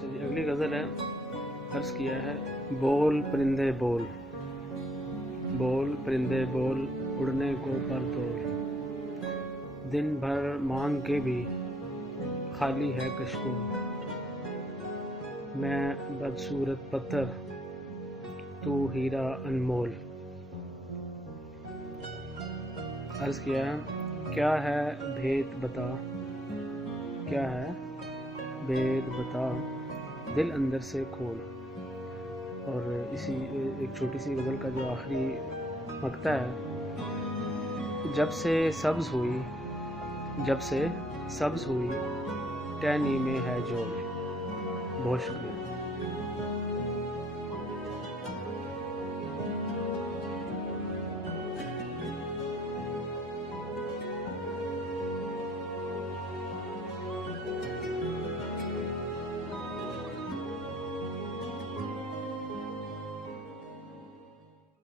अच्छा जी, अगली गज़ल है। अर्ज़ किया है, बोल परिंदे बोल, बोल परिंदे बोल, उड़ने को पर तोल, दिन भर मांग के भी खाली है कशकोल, मैं बदसूरत पत्थर तू हीरा अनमोल। अर्ज़ किया है, क्या है भेद बता, क्या है भेद बता, दिल अंदर से खोल। और इसी एक छोटी सी गज़ल का जो आखिरी मकता है, जब से सब्ज़ हुई, जब से सब्ज़ हुई टहनी में है जोल। बहुत शुक्रिया।